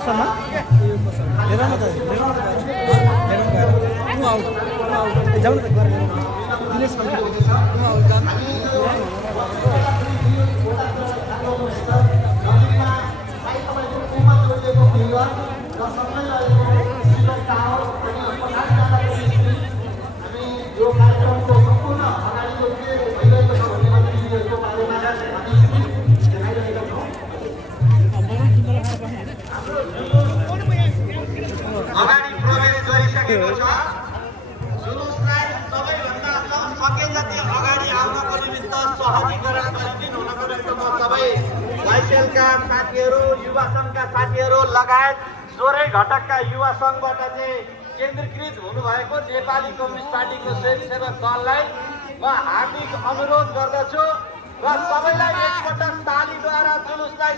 पसलमा हेर न त जाऊ न त अगाडि प्रवेश गरिसकेको छ। जुलुसलाई सबैभन्दा सके जति अगाडि आउनको निमित्त सहजीकरण गरिदिनु हुनको निमित्त म सबै भाइसेलका साथीहरू, युवा सङ्घका साथीहरू लगायत जोरै घटकका युवा सङ्घबाट चाहिँ केन्द्रीकृत हुनुभएको नेपाली कम्युनिस्ट पार्टीको स्वयंसेवक दललाई म हार्दिक अनुरोध गर्दछु र सबैलाई एकपटक तालीद्वारा जुलुसलाई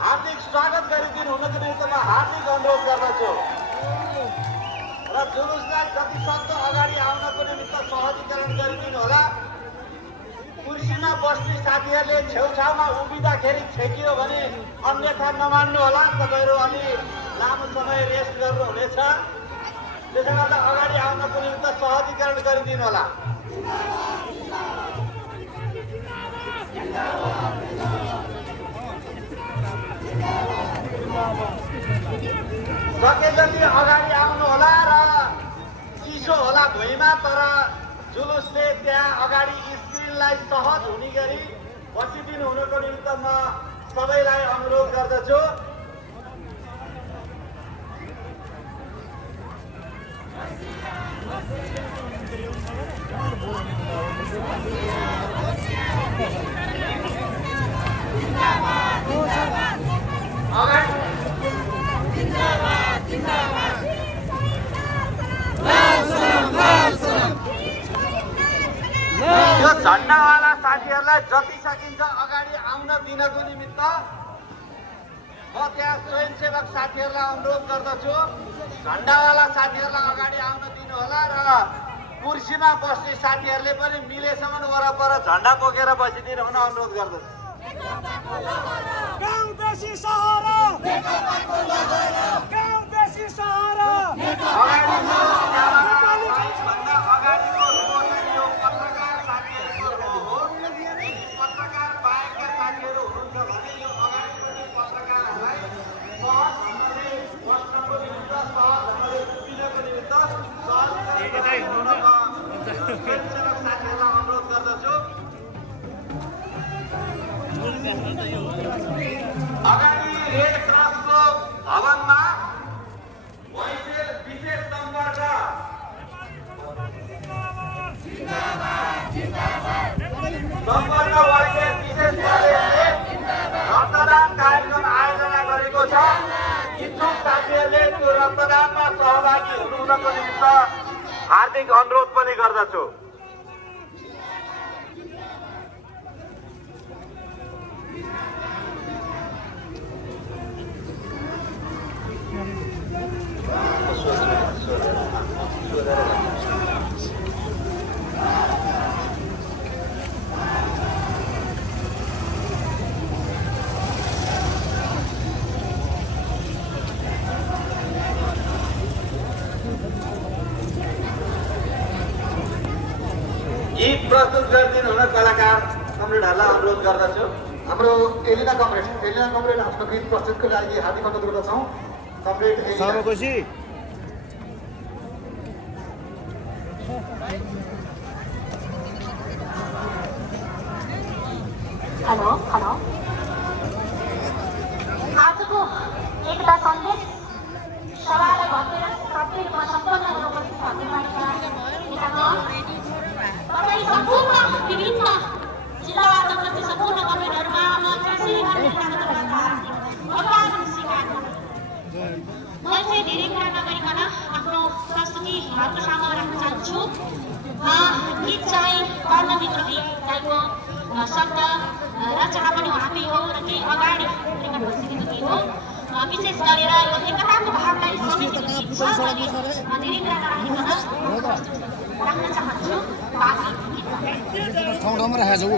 हार्दिक स्वागत गरिदिनु हुनको निमित्त म हार्दिक अनुरोध गर्दछु र जुलुसलाई जति सक्दो अगाडि आउनको निमित्त सहजीकरण गरिदिनु होला। कुर्सीमा बस्ने साथीहरूले छेउछाउमा उभिँदाखेरि छेकियो भने अन्यथा नमान्नु होला, तपाईँहरू अलि लामो समय रेस्ट गर्नुहुनेछ। त्यसो गर्दा अगाडि आउनको निमित्त सहजीकरण गरिदिनु होला। सके जति अगाडि आउनु होला र चिसो होला भुइँमा, तर जुलुसले त्यहाँ अगाडि स्क्रिनलाई सहज हुने गरी बसिदिनु हुनको निमित्त म सबैलाई अनुरोध गर्दछु। यो झन्डावाला साथीहरूलाई जति सकिन्छ अगाडि आउन दिनको निमित्त म त्यहाँ स्वयंसेवक साथीहरूलाई अनुरोध गर्दछु। झन्डावाला साथीहरूलाई अगाडि आउन दिनु होला र कुर्सीमा बस्ने साथीहरूले पनि मिलेसम्म वरपर झन्डा बोकेर बसिदिनु हुन अनुरोध गर्दछु। अगाडि रेड क्रसको भवनमा भइसेल विशेष सङ्घर्ष सम्पन्न भइसेल विशेष कलेजले रक्तदान कार्यक्रम आयोजना गरेको छ। इच्छुक साथीहरूले त्यो रक्तदानमा सहभागी हुनुको निमित्त हार्दिक अनुरोध पनि गर्दछु। गीत प्रस्तुत गरिदिनु हुन कलाकार कमरेडहरूलाई अनुरोध गर्दछु। हाम्रो एलिना कमरेड आफ्नो गीत प्रस्तुतको लागि हार्दिक अनुरोध गर्दछौँ। कमरेड हेलो हेलो, आजको एकता सन्देश सभालाई भव्य सबै रूपमा सम्पन्न हुनुपर्छ भन्ने तपाईँ सम्पूर्ण विभिन्न जिल्लाबाट उपस्थित सम्पूर्ण कमरेडहरूमा म चाहिँ धेरै कुरा नगरिकन आफ्नो प्रस्तुति हाम्रो सामु राख्न चाहन्छु। गीत चाहिँ कर्णमित्र दाइको शब्द रचना पनि उहाँकै हो र केही अगाडि रेकर्ड भइसकेको गीत हो। विशेष गरेर यो एकताको भावलाई समेटेको गीत छ भने धेरै कुरा नराखिकन राख्न चाहन्छु। बाँकी ठाउँ राखेको छु।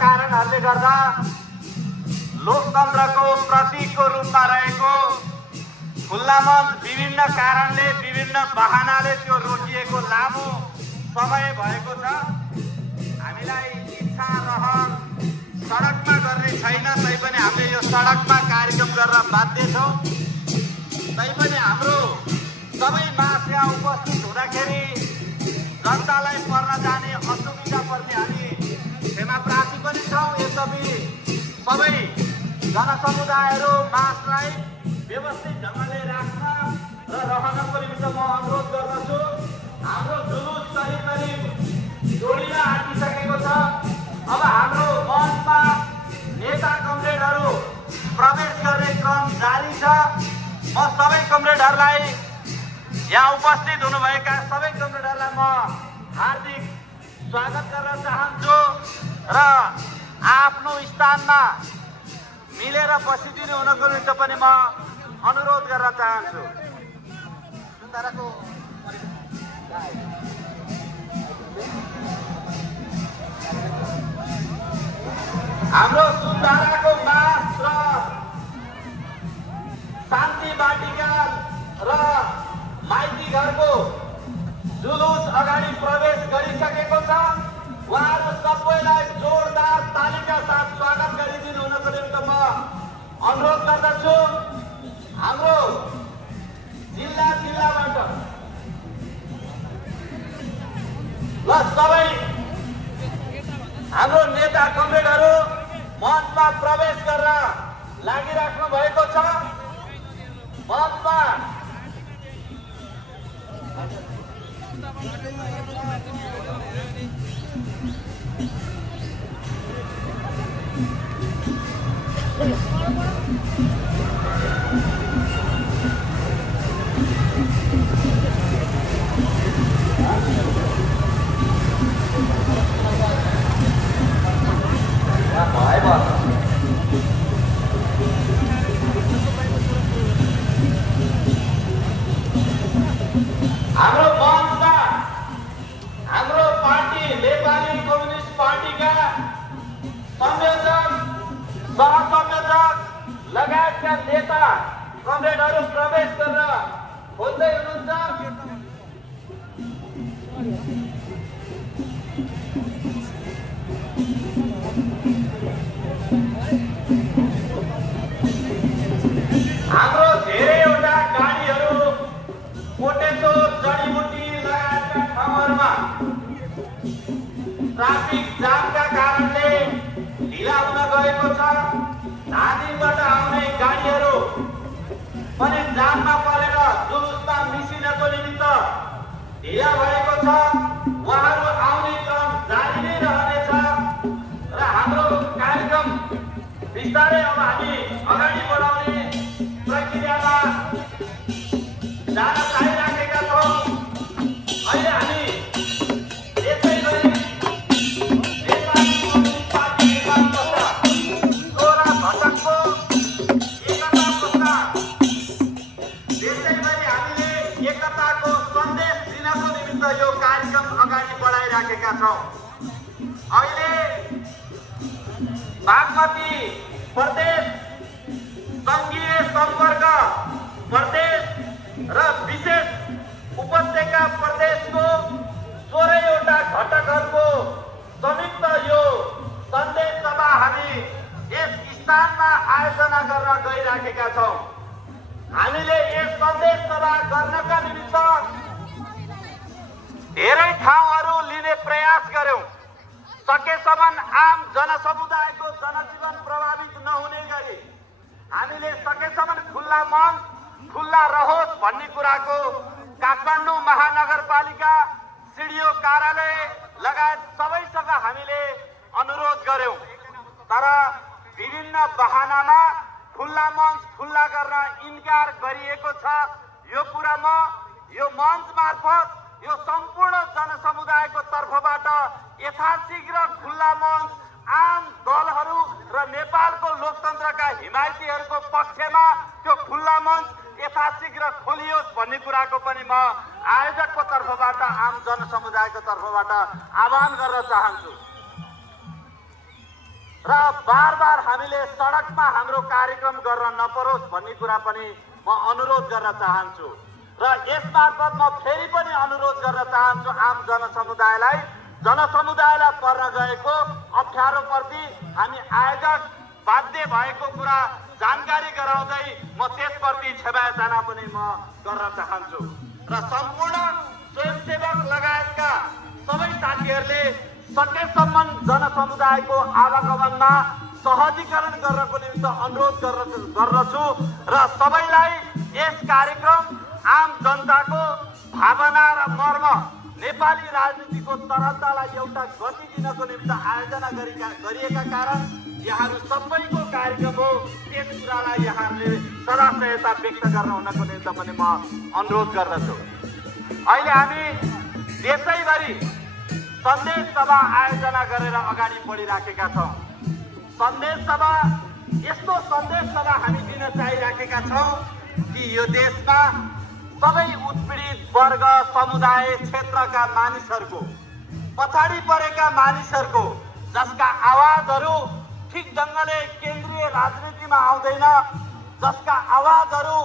कारणहरूले गर्दा लोकतन्त्रको प्रतीकको रूपमा रहेको खुल्ला मञ्च विभिन्न कारणले विभिन्न बहानाले त्यो रोकिएको लामो समय भएको छ। हामीलाई इच्छा रहर सडकमा गर्ने छैन, तैपनि हामीले यो सडकमा कार्यक्रम गर्न बाध्य छौँ। तैपनि हाम्रो सबै मास यहाँ उपस्थित हुँदाखेरि जनतालाई पर्न जाने असुविधा पर्ने हामी क्षमाप्रार्थी पनि छौँ। यद्यपि सबै जनसमुदायहरू मासलाई व्यवस्थित ढङ्गले राख्न र रहनको निमित्त म अनुरोध गर्दछु। हाम्रो जुलुस करिब करिब जोडिन आँटिसकेको छ। अब हाम्रो मञ्चमा नेता कमरेडहरू प्रवेश गर्ने क्रम जारी छ। म सबै कमरेडहरूलाई, यहाँ उपस्थित हुनुभएका सबै कमरेडहरूलाई म हार्दिक स्वागत गर्न चाहन्छु र आफ्नो स्थानमा मिलेर बसिदिनु हुनको निमित्त पनि म अनुरोध गर्न चाहन्छु। हाम्रो सुन्धाराको मास र शान्ति बाटिका र माइती घरको जुलुस अगाडि प्रवेश गरिसकेको छ। उहाँहरू सबैलाई जोरदार तालिका साथ स्वागत गरिदिनु हुनको निम्ति म अनुरोध गर्दछु। हाम्रो जिल्लाबाट ल सबै हाम्रो नेता कमरेडहरू मञ्चमा प्रवेश गर्न लागिराख्नु भएको छ। मञ्चमा हाम्रो मञ्चमा हाम्रो पार्टी नेपाली कम्युनिस्ट पार्टीका संयोजक, सहसंयोजक लगायतका नेता कमरेडहरू प्रवेश गर्न खोज्दै हुनुहुन्छ। हाम्रो धेरैवटा गाडीहरू कोटेश्वर, जडीबुटी लगायतका ठाउँहरूमा ट्राफिक जामका कारणले ढिला हुन गएको छ। धादिङबाट आउने गाडीहरू पनि जाममा परेर जुलुसमा मिसिनको निमित्त ढिला भएको छ। उहाँहरू आउने क्रम जारी नै रहनेछ र हाम्रो कार्यक्रम बिस्तारै अब हामी अगाडि बढाउने प्रक्रियामा जान चाहिराखेका छौँ। अहिले हामी यसै गरी नेपाली कम्युनिस्ट पार्टी घटकको एकता प्रस्ताव त्यसै गरी हामीले एकताको सन्देश दिनको निमित्त यो कार्यक्रम अगाडि बढाइराखेका छौँ। अहिले बागमती प्रदेश, सङ्घीय सम्पर्क प्रदेश र विशेष उपत्यका प्रदेशको 16वटा घटकहरूको संयुक्त यो सन्देश सभा हामी यस स्थानमा आयोजना गर्न गइराखेका छौँ। हामीले यस सन्देश सभा गर्नका निमित्त धेरै ठाउँहरू लिने प्रयास गर्यौं। सकेसम्म आम जनसमुदायको जनजीवन प्रभावित नहुने गरी हामीले सकेसम्म खुल्ला मञ्च खुल्ला रहोस् भन्ने कुराको काठमाडौँ महानगरपालिका, सिडिओ कार्यालय लगायत सबैसँग हामीले अनुरोध गर्यौं। तर विभिन्न बहानामा खुल्ला मञ्च खुल्ला गर्न इन्कार गरिएको छ। यो कुरामा यो मञ्च मार्फत यो सम्पूर्ण जनसमुदायको तर्फबाट यथाशीघ्र खुल्ला मञ्च आम दलहरू र नेपालको लोकतन्त्रका हिमायतीहरूको पक्षमा त्यो खुल्ला मञ्च यथाशीघ्र खोलियोस् भन्ने कुराको पनि म आयोजकको तर्फबाट, आम जनसमुदायको तर्फबाट आह्वान गर्न चाहन्छु। र बार हामीले सडकमा हाम्रो कार्यक्रम गर्न नपरोस् भन्ने कुरा पनि म अनुरोध गर्न चाहन्छु र यसमार्फत म फेरि पनि अनुरोध गर्न चाहन्छु आम जनसमुदायलाई पर्न गएको अप्ठ्यारोप्रति हामी आयोजक बाध्य भएको कुरा जानकारी गराउँदै म त्यसप्रति क्षमायाचना पनि म गर्न चाहन्छु र सम्पूर्ण स्वयंसेवक लगायतका सबै साथीहरूले सकेसम्म जनसमुदायको आवागमनमा सहजीकरण गर्नको निम्ति अनुरोध गर्दछु र सबैलाई यस कार्यक्रम आम जनताको भावना र मर्म नेपाली राजनीतिको तरङ्गलाई एउटा गति दिनको निम्ति आयोजना गरिएका कारण यहाँहरू सबैको कार्यक्रम हो। त्यस कुरालाई यहाँहरूले सदासहयता व्यक्त गर्न हुनको निम्ति पनि म अनुरोध गर्दछु। अहिले हामी देशैभरि सन्देश सभा आयोजना गरेर अगाडि बढिराखेका छौँ। सन्देश सभा यस्तो सन्देश सभा हामी दिन चाहिराखेका छौँ कि यो देशमा सबै उत्पीडित वर्ग समुदाय क्षेत्रका मानिसहरूको पछाडि परेका मानिसहरूको जसका आवाजहरू ठिक ढङ्गले केन्द्रीय राजनीतिमा आउँदैन, जसका आवाजहरू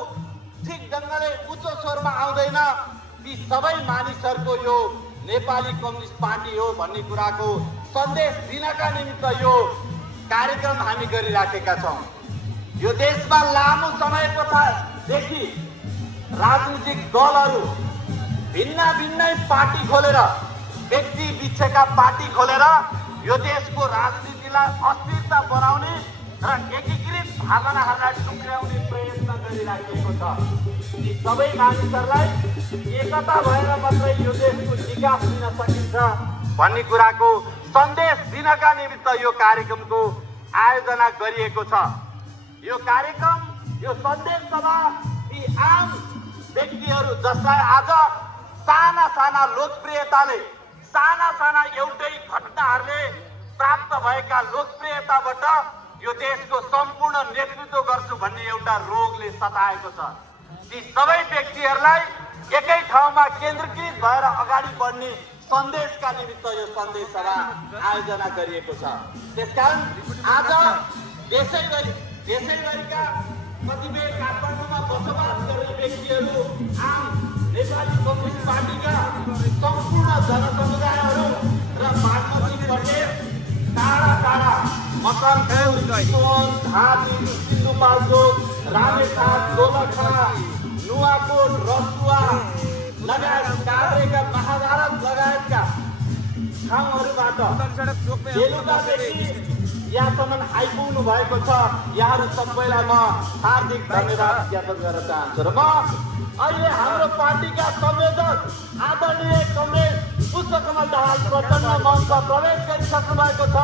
ठिक ढङ्गले उच्च स्वरमा आउँदैन, ती सबै मानिसहरूको यो नेपाली कम्युनिस्ट पार्टी हो भन्ने कुराको सन्देश दिनका निमित्त यो कार्यक्रम हामी गरिराखेका छौँ। यो देशमा लामो समयदेखि राजनीतिक दलहरू भिन्नै पार्टी खोलेर व्यक्ति बिछेका पार्टी खोलेर यो देशको राजनीतिलाई अस्थिरता बनाउने र एकीकृत भावनाहरूलाई टुक्र्याउने प्रयत्न गरिराखेको छ। यी सबै मानिसहरूलाई एकता भएर मात्रै यो देशको विकास दिन सकिन्छ भन्ने कुराको सन्देश दिनका निमित्त यो कार्यक्रमको आयोजना गरिएको छ। यो कार्यक्रम यो सन्देश सभा यी आम व्यक्तिहरू जसलाई आज साना लोकप्रियताले साना एउटै घटनाहरूले प्राप्त भएका लोकप्रियताबाट यो देशको सम्पूर्ण नेतृत्व गर्छु भन्ने एउटा रोगले सताएको छ। ती सबै व्यक्तिहरूलाई एकै ठाउँमा केन्द्रीकृत भएर अगाडि बढ्ने सन्देशका निमित्त यो सन्देश सभा आयोजना गरिएको छ। त्यसकारण आज देशैभरिका कतिपय काठमाडौँमा बसोबास गर्ने व्यक्तिहरू आम नेपाली कम्युनिस्ट पार्टीका सम्पूर्ण जनसमुदायहरू र बागमती प्रदेश टाढा मकनपुर, चितवन, धादिङ, सिन्धुपाल्चोक, रामेछाप, दोलखा, नुवाकोट, रसुवा लगायत काभ्रेका महाभारत लगायतका ठाउँहरूबाट बेलुकादेखि यहाँसम्म आइपुग्नु भएको छ। यहाँहरू सबैलाई म हार्दिक धन्यवाद ज्ञापन गर्न चाहन्छु र म अहिले हाम्रो पार्टीका संयोजक आदरणीय कमरेड पुष्पकमल दाहाल प्रचण्ड मञ्चमा प्रवेश गरिसक्नु भएको छ।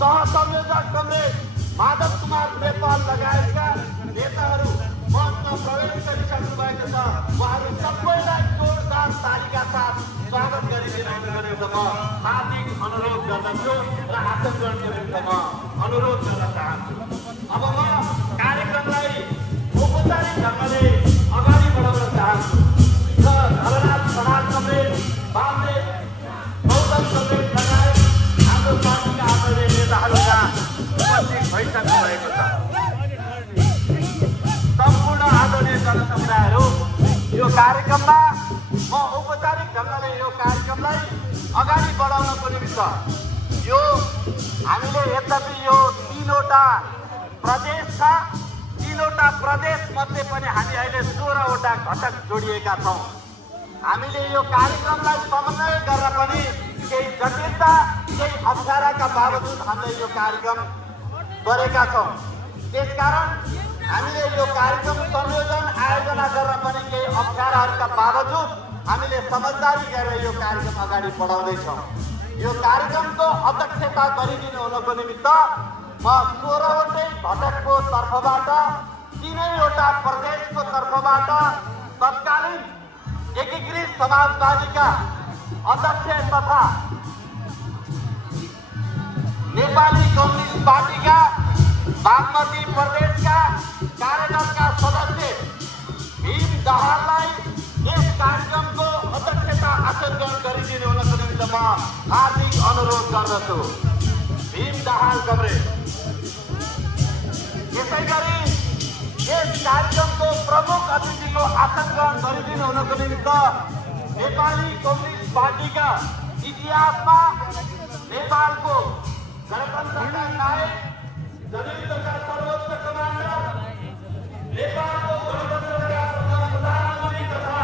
सहसंयोजक कमरेड माधव कुमार नेपाल लगायतका नेताहरू मञ्चमा प्रवेश गरिसक्नु भएको छ। उहाँहरू सबैलाई जोरदार तालीका साथ स्वागत गरिदिनको निम्ति म हार्दिक अनुरोध गर्दछु र आसन ग्रहणको निम्ति म अनुरोध गर्न चाहन्छु। अब म कार्यक्रमलाई औपचारिक ढङ्गले अगाडि बढाउन चाहन्छु र धरनाथ प्रधान कमरेड बामले गौतम कमरेड लगायत हाम्रो पार्टीका आदरणीय नेताहरूका उपस्थित भइसक्नु भएको छ। सम्पूर्ण आदरणीय जनसमुदायहरू यो कार्यक्रममा म औपचारिक ढङ्गले यो कार्यक्रमलाई अगाडि बढाउनको निमित्त यो हामीले यद्यपि यो 3वटा प्रदेश छ, 3वटा प्रदेश मध्ये पनि हामी अहिले 16वटा घटक जोडिएका छौँ। हामीले यो कार्यक्रमलाई समन्वय गरेर पनि केही जटिलता केही अप्ठ्याराका बावजुद हामीले यो कार्यक्रम गरेका छौँ। त्यसकारण हामीले यो कार्यक्रम संयोजन आयोजना गरेर पनि केही अप्ठ्याराहरूका बावजुद हामीले समझदारी गरेर यो कार्यक्रम अगाडि बढाउँदैछौँ। यो कार्यक्रमको अध्यक्षता गरिदिनु हुनको निमित्त म 16वटै घटकको तर्फबाट 3वटा प्रदेशको तर्फबाट तत्कालीन एकीकृत समाजवादीका अध्यक्ष तथा नेपाली कम्युनिस्ट पार्टीका बागमती प्रदेशका कार्यदलका सदस्य भीम दाहाललाई यस कार्यक्रमको अध्यक्षता आसन ग्रहण गरिदिनु हुनको निमित्त म हार्दिक अनुरोध गर्दछु। भीम दाहाल कमरेड। कार्यक्रमको प्रमुख अतिथिको आसन ग्रहण गरिदिनु हुनको निमित्त नेपाली कम्युनिस्ट पार्टीका इतिहासमा नेपालको गणतन्त्रका नायक, जनयुद्धका सर्वोच्च कमान्डर, नेपालको गणतन्त्रका प्रधानमन्त्री तथा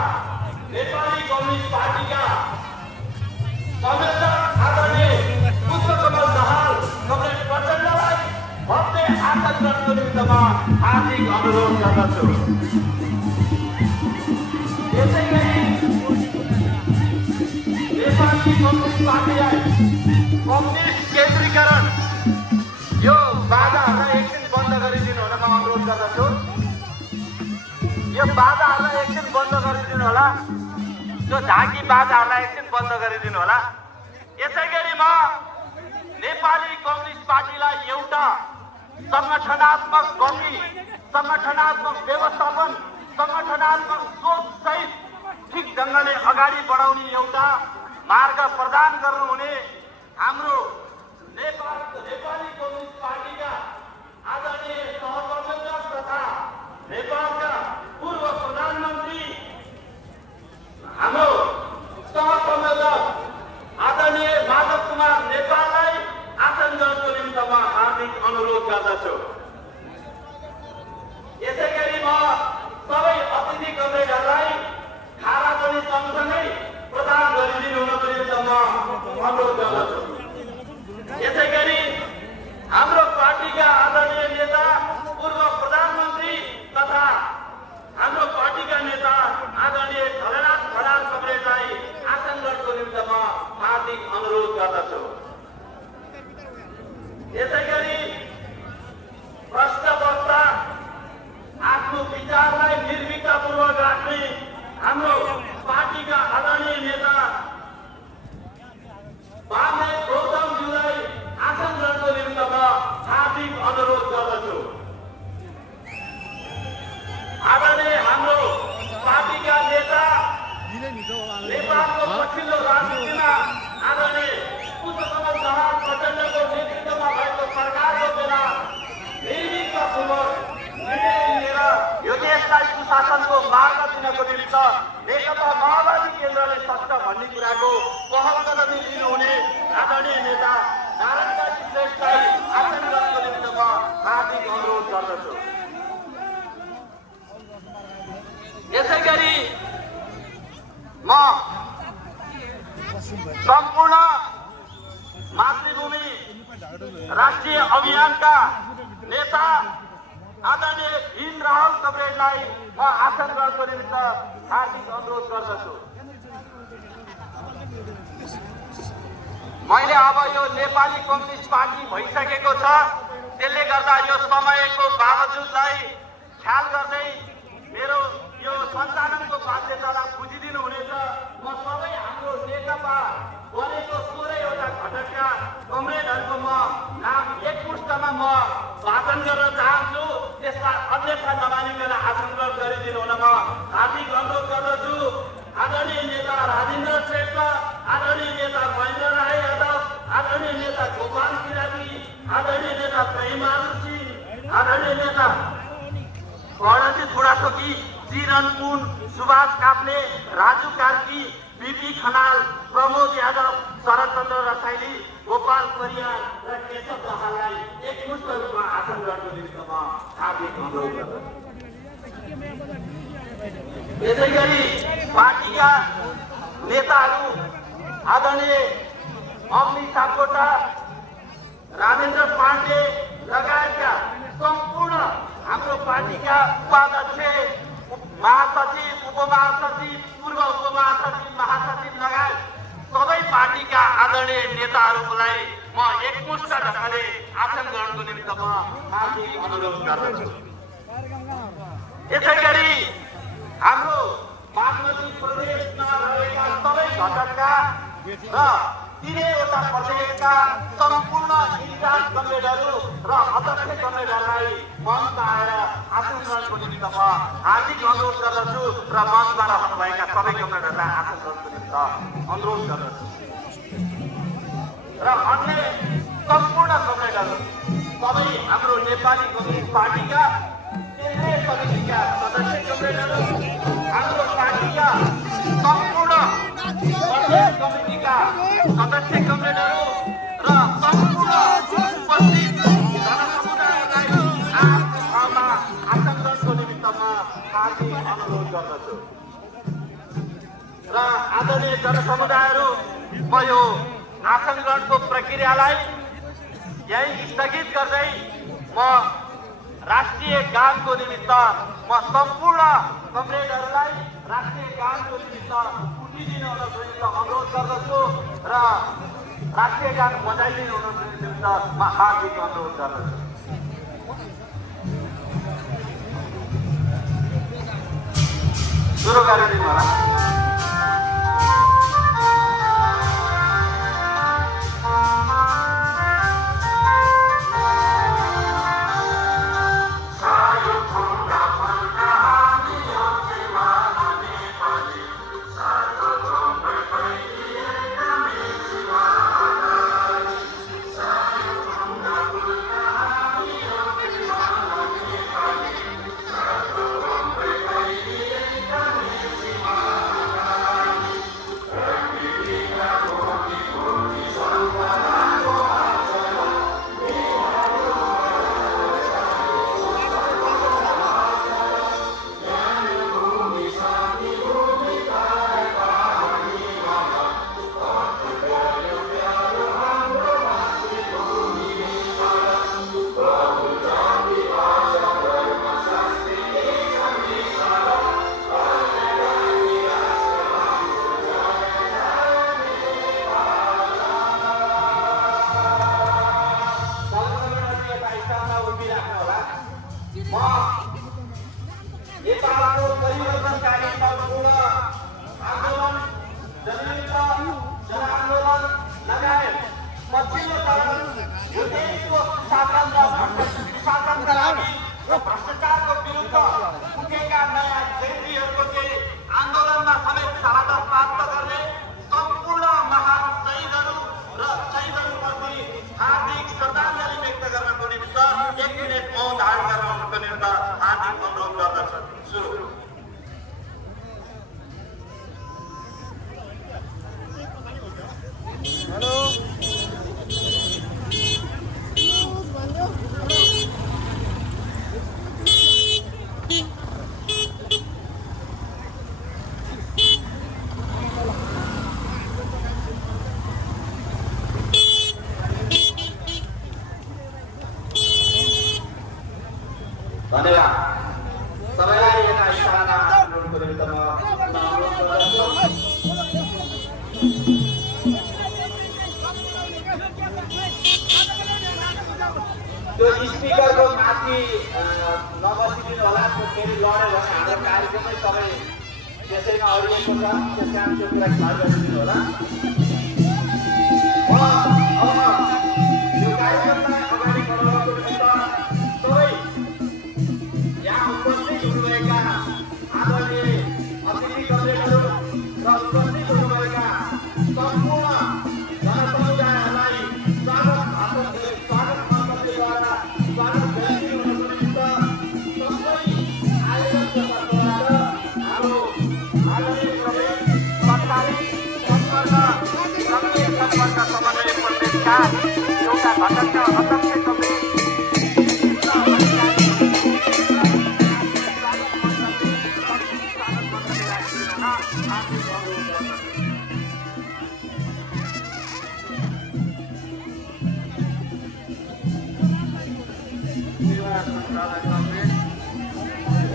नेपाली कम्युनिस्ट पार्टीका संयोजक आदरणीय पुष्पकमल दाहाल कमरेड प्रचण्डलाई भव्य आसन ग्रहणको निमित्तमा हार्दिक अनुरोध गर्दछु। यसै गरी नेपाली कम्युनिस्ट पार्टीलाई कम्युनिस्ट केन्द्रीकरण यो बाधाहरूलाई एकछिन बन्द गरिदिनु हुन म अनुरोध गर्दछु। यो बाधाहरूलाई एकछिन बन्द गरिदिनु होला, जो झाँकी बाधाहरूलाई एकछिन बन्द गरिदिनु होला। यसै गरी म नेपाली कम्युनिस्ट पार्टीलाई एउटा संगठनात्मक गति, संगठनात्मक व्यवस्थापन, संगठनात्मक सोच सहित ठिक ढङ्गले अगाडि बढाउने एउटा मार्ग प्रदान गर्नुहुने हाम्रो नेपाली कम्युनिस्ट पार्टीका आदरणीय सहसंयोजक तथा नेपालका पूर्व प्रधानमन्त्री हाम्रो सहसंयोजक आदरणीय माधव कुमार नेपाललाई आसन ग्रहणको निमित्तमा हार्दिक अनुरोध गर्दछु। यसै गरी म सबै अतिथि कमरेडहरूलाई खाना पनि सँगसँगै प्रदान गरिदिनु हुनको निमित्त म अनुरोध गर्दछु। यसै गरी हाम्रो पार्टीका आदरणीय नेता, पूर्व प्रधानमन्त्री तथा हाम्रो पार्टीका नेता आदरणीय धरनाथ खनाल कमरेडलाई आसन ग्रहणको निमित्त म हार्दिक अनुरोध गर्दछु। यसै गरी प्रश्नवक्ता आफ्नो विचारलाई निर्भीकतापूर्वक राख्ने हाम्रो पार्टीका आदरणीय नेता बामे गौतमज्यूलाई आसन ग्रहणको निमित्त म हार्दिक अनुरोध गर्दछु। आदरणीय हाम्रो पार्टीका नेता, नेपालको पछिल्लो राजनीतिमा आदरणीय पुष्पकमल दाहाल प्रचण्डको नेतृत्वमा भएको सरकारको बेला निर्भीकतापूर्वक निर्णय लिएर यो देशलाई सुशासनको मार्ग दिनको निमित्त नेकपा माओवादी केन्द्रले सक्छ भन्ने कुराको पहल कदमी लिनुहुने आदरणीय नेता नारायण काजी श्रेष्ठलाई आसन ग्रहणको निमित्त म हार्दिक अनुरोध गर्दछु। यसै गरी म सम्पूर्ण मातृभूमि राष्ट्रिय अभियानका नेता आदरणीय भीम रावल कमरेडलाई म आसन ग्रहणको निमित्त हार्दिक अनुरोध गर्दछु। मैले अब यो नेपाली कम्युनिस्ट पार्टी भइसकेको छ, त्यसले गर्दा यो समयको बावजुदलाई ख्याल गर्दै मेरो यो सञ्चालनको बाध्यतालाई बुझिदिनु हुनेछ। म सबै हाम्रो नेकपा बनेको 16वटा घटकका कमरेडहरूको म नाम एकमुष्टमा म वाचन गर्न चाहन्छु। त्यसलाई अन्यथा नमानिकन आसन ग्रहण गरिदिनु हुन म हार्दिक अनुरोध गर्दछु। आदरणीय नेता राजेन्द्र श्रेष्ठ, आदरणीय नेता महेन्द्र राय यादव, आदरणीय नेता गोपाल किराती, आदरणीय नेता प्रेमबहादुर सिंह, आदरणीय नेता कर्णजित बुढाथोकी, चिरन पुन, सुभाष काफ्ले, राजु कार्की, बीपी खनाल, प्रमोद यादव, शरदचन्द्र रसाइली, गोपाल परियार र केशव दाहाललाई एकमुष्ट रूपमा आसन ग्रहणको निमित्त म हार्दिक अनुरोध गर्दछु। यसै गरी पार्टीका नेताहरू आदरणीय अग्नि सापकोटा, राजेन्द्र पाण्डे लगायतका सम्पूर्ण हाम्रो पार्टीका उपाध्यक्ष, महासचिव, उपमहासचिव, पूर्व उपमहासचिव, महासचिव लगायत सबै पार्टीका आदरणीय नेताहरूलाई म एकमुष्ट ढङ्गले आसन ग्रहणको निमित्त म हार्दिक अनुरोध गर्दछु। यसै गरी हाम्रो बागमती प्रदेशमा रहेका सबै घटकका र 3वटा प्रदेशका सम्पूर्ण इन्चार्ज कमरेडहरू र अध्यक्ष कमरेडहरूलाई मञ्चमा आएर आसन ग्रहणको निमित्त म हार्दिक अनुरोध गर्दछु र मञ्चमा रहनुभएका सबै कमरेडहरूलाई आसन ग्रहणको निमित्त अनुरोध गर्दछु। र अन्य सम्पूर्ण कमरेडहरू सबै हाम्रो नेपाली कम्युनिस्ट पार्टीका केन्द्रीय समितिका सदस्य कमरेडहरू, हाम्रो पार्टीका सम्पूर्ण प्रदेश कमिटीका सदस्य कमरेडहरू र सम्पूर्ण उपस्थित जनसमुदायलाई आफ्नो ठाउँमा आसन ग्रहणको निमित्तमा हार्दिक अनुरोध गर्दछु। र आदरणीय जनसमुदायहरू, म यो आसन ग्रहणको प्रक्रियालाई यही स्थगित गर्दै म राष्ट्रिय गानको निमित्त म सम्पूर्ण कमरेडहरूलाई राष्ट्रिय गानको निमित्त उठिदिनु हुनको निमित्त अनुरोध गर्दछु र राष्ट्रिय गान बजाइदिनु हुनको निमित्त म हार्दिक अनुरोध गर्दछु। सुरु गरिदिनु होला। भ्रष्टाचारको विरुद्ध उठेका नयाँ जनजीहरूको चाहिँ आन्दोलनमा समेत शहादत प्राप्त गर्ने सम्पूर्ण महान शहीदहरू र शहीदहरूप्रति हार्दिक श्रद्धाञ्जली व्यक्त गर्नको निमित्त 1 मिनेट मौन धारण गराउनको निमित्त हार्दिक अनुरोध गर्दछु। सुरु। धन्यवाद। सबैलाई यता इशारा गर्नुको निमित्त म अनुरोध गर्दछु। त्यो स्पिकरको माथि नबसिदिनु होला, फेरि लड्यो भने हाम्रो कार्यक्रमै सबै त्यसैमा अडिएको छ, त्यस कारण त्यो कुरा ख्याल गरिदिनु होला। अब यो कार्यक्रमलाई अगाडि बढाउनको निमित्त सबै यहाँ उपस्थित हुनुभएका आदरणीय अतिथि कमरेडहरू र उपस्थित हुनुभएका सम्पूर्ण जनसमुदायहरूलाई स्वागत मन्तव्यद्वारा स्वागत गरिदिनु हुनुको निमित्त सबै आयोजक तर्फबाट हाम्रो आदरणीय कमरेड सरकारी सम्पर्क सङ्घीय सम्पर्क समन्वय प्रदेशका एउटा घटकका अध्यक्ष कमरेड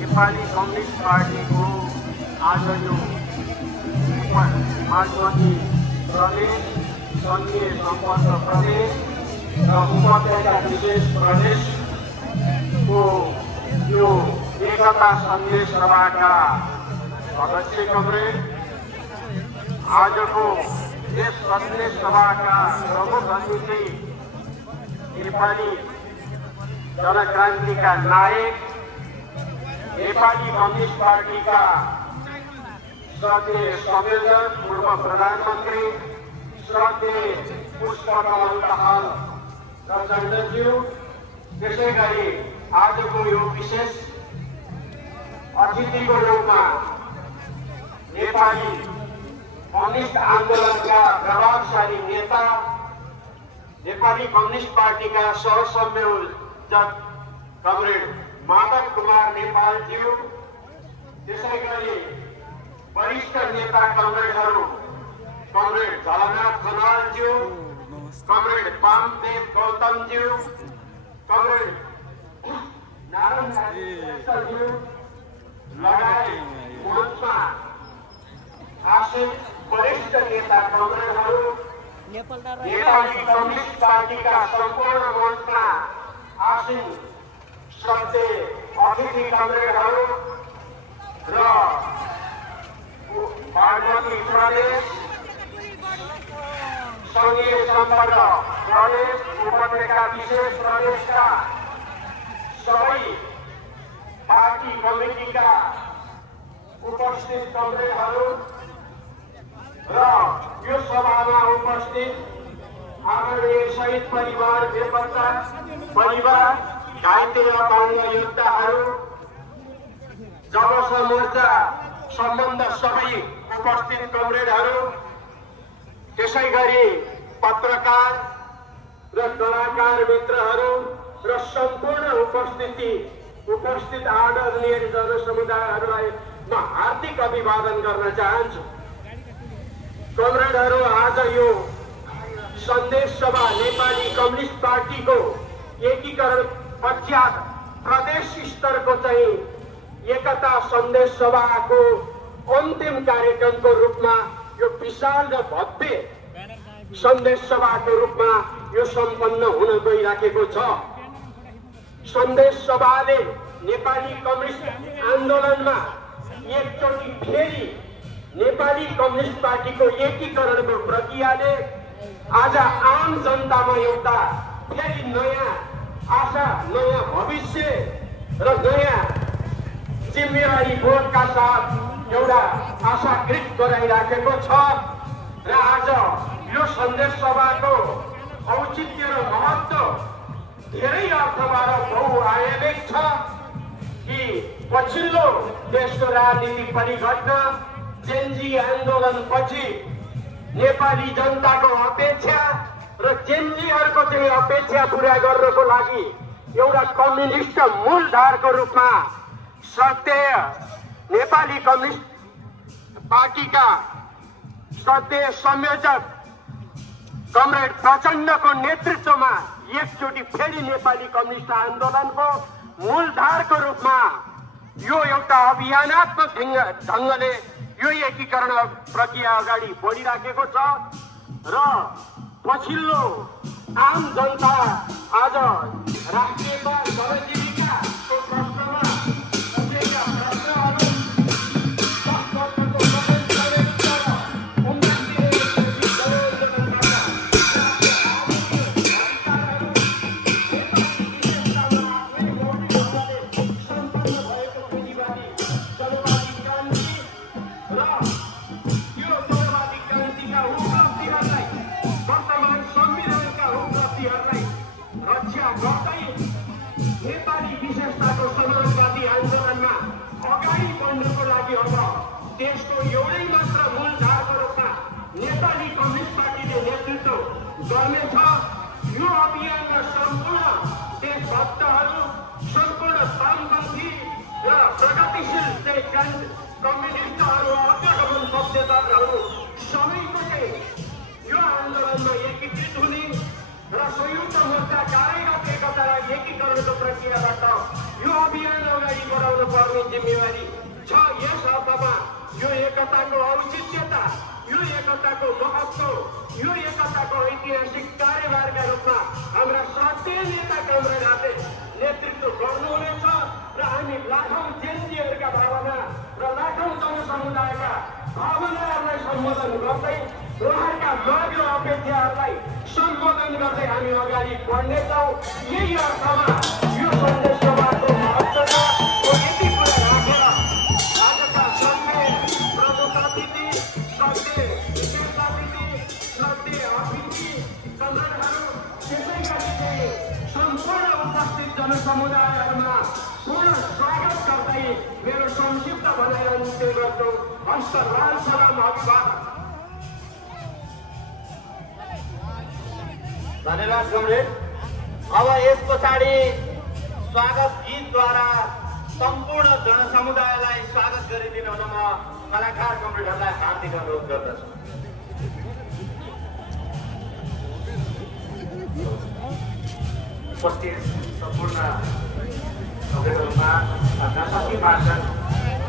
नेपाली कम्युनिस्ट पार्टीको आज यो मार्चवती प्रदेश, सङ्घीय सम्पर्क प्रदेश र उपत्यका विशेष प्रदेशको यो एकता सन्देश सभाका अध्यक्ष कमरेड, आजको यस सन्देश सभाका प्रमुख अतिथि नेपाली जनक्रान्तिका नायक, नेपाली कम्युनिस्ट पार्टीका श्रद्धेय संयोजक पूर्व प्रधानमन्त्री श्रद्धेय पुष्पकमल दाहाल प्रचण्डज्यू, त्यसै गरी आजको यो विशेष अतिथिको रूपमा नेपाली कम्युनिस्ट आन्दोलनका प्रभावशाली नेता नेपाली कम्युनिस्ट पार्टीका सहसंयोजक कमरेड माधव कुमार नेपालज्यू, त्यसै गरी वरिष्ठ नेता कमरेडहरू कमरेड झलनाथ खनालज्यू, कमरेड वामदेव गौतमज्यू, कमरेड नारायणज्यू लगायत मञ्चमा आसीन वरिष्ठ नेता कमरेडहरू, नेपाली कम्युनिस्ट पार्टीका सम्पूर्ण मञ्चमा आसीन श्रद्धेय अतिथि कमरेडहरू र बागमती प्रदेश संघीय सम्पर्क प्रदेश उपत्यका विशेष प्रदेशका सबै पार्टी कमिटीका उपस्थित कमरेडहरू र यो सभामा उपस्थित आदरणीय शहीद परिवार बेपत्ता परिवार घाइते र बाङ्ग योद्धाहरू, जब मोर्चा सम्बन्ध सबै उपस्थित कमरेडहरू, त्यसै गरी पत्रकार र कलाकार मित्रहरू र सम्पूर्ण उपस्थित आदरणीय जनसमुदायहरूलाई म हार्दिक अभिवादन गर्न चाहन्छु। कमरेडहरू, आज यो सन्देश सभा नेपाली कम्युनिस्ट पार्टीको एकीकरण पश्चात प्रदेश स्तरको चाहिँ एकता सन्देश सभाको अन्तिम कार्यक्रमको रूपमा यो विशाल र भव्य सन्देश सभाको रूपमा यो सम्पन्न हुन गइराखेको छ। सन्देश सभाले नेपाली कम्युनिस्ट आन्दोलनमा एकचोटि फेरि नेपाली कम्युनिस्ट पार्टीको एकीकरणको प्रक्रियाले आज आम जनतामा एउटा फेरि नयाँ आशा, नयाँ भविष्य र नयाँ जिम्मेवारी बोधका साथ एउटा आशाकृत गराइराखेको छ। र आज यो सन्देश सभाको औचित्य र महत्त्व धेरै अर्थबाट बहुआयामिक छ कि पछिल्लो देशको राजनीतिक परिघटना जेनजी आन्दोलनपछि नेपाली जनताको अपेक्षा र जेनजीहरूको चाहिँ अपेक्षा पूरा गर्नको लागि एउटा कम्युनिस्ट मूलधारको रूपमा श्रद्धेय नेपाली कम्युनिस्ट पार्टीका श्रद्धेय संयोजक कमरेड प्रचण्डको नेतृत्वमा एकचोटि फेरि नेपाली कम्युनिस्ट आन्दोलनको मूलधारको रूपमा यो एउटा अभियानात्मक ढङ्गले यो एकीकरण प्रक्रिया अगाडि बढिराखेको छ। र पछिल्लो आम जनता आज राष्ट्रियता सहजीविकाको प्रश्नमा उठेका प्रश्नहरू देशको एउटै मात्र मूलधारको रूपमा नेपाली कम्युनिस्ट पार्टीले नेतृत्व गर्नेछ। यो अभियानमा सम्पूर्ण देशभक्तहरू, सम्पूर्ण वामपन्थी र प्रगतिशील कम्युनिस्टहरू, अग्रगमन पक्षधरहरू सबैको चाहिँ यो आन्दोलनमा एकीकृत हुने र संयुक्त मोर्चा कार्यगत एकता एकीकरणको प्रक्रियाबाट यो अभियान अगाडि बढाउनु पर्ने जिम्मेवारी छ। यस अर्थमा यो एकताको औचित्यता, यो एकताको महत्त्व, यो एकताको ऐतिहासिक कार्यभारका रूपमा हाम्रा श्रद्धेय नेता कमरेडहरूले नेतृत्व गर्नुहुनेछ। र हामी लाखौँ जेनजीहरूका भावना र लाखौँ जनसमुदायका भावनाहरूलाई सम्बोधन गर्दै, उहाँहरूका माग र अपेक्षाहरूलाई सम्बोधन गर्दै हामी अगाडि बढ्नेछौँ। यही अर्थमा यो सन्देश सभाको महत्त्वता यति कुरा राखेर आजका श्रद्धेय प्रमुख अतिथि, श्रद्धेय विशेष अतिथि, श्रद्धेय अतिथि कमरेडहरू, त्यसै गरी सम्पूर्ण उपस्थित जनसमुदायहरूमा पूर्ण स्वागत गर्दै मेरो संक्षिप्त भनाइ अन्त्य गर्छु। हस्त लाल सलाम अभिवादन। धन्यवाद कमरेड। अब यस पछाडि स्वागत गीतद्वारा सम्पूर्ण जनसमुदायलाई स्वागत गरिदिन हुन म कलाकार कमरेडहरूलाई हार्दिक अनुरोध गर्दछु। उपस्थित सम्पूर्ण कमरेडहरूमा जनशक्ति मार्चन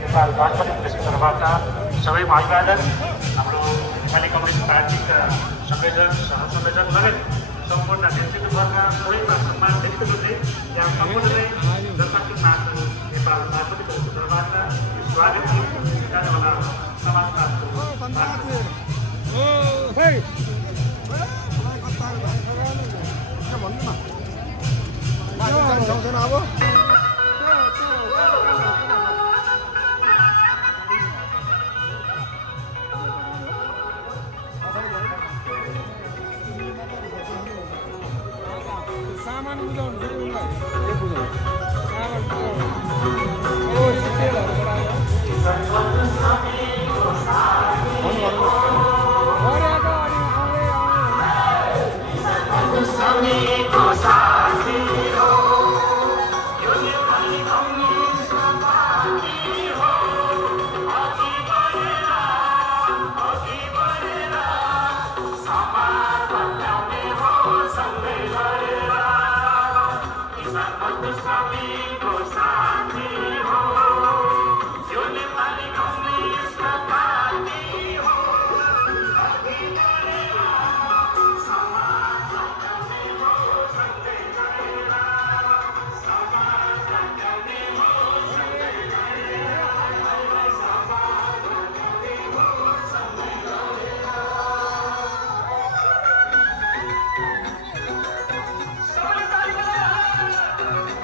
नेपाल वार्षिक क्षेत्रबाट सबै भाइवादक, हाम्रो नेपाली कम्युनिस्ट पार्टीका संयोजक सहसंयोजक लगायत सम्पूर्ण नेतृत्ववर्ग सबैमा सम्मान व्यक्त गर्दै यहाँ सम्पूर्णले जनशक्ति मार्चन नेपाल वार्षिक क्षेत्रबाट स्वागत गर्नुहोला। समाजमा सामान बुझाउनु फेरि उनलाई के बुझाउनु सामान बुझाउनु ओ सिटेलहरु बराबर भन्नु गरेको अनि आउँदै सामीको साथी हो यो नेपाली कम्युनिस्ट पार्टी हो अघि बढेर समाज बदलाउने हो सँगै गरेर सामीको साथी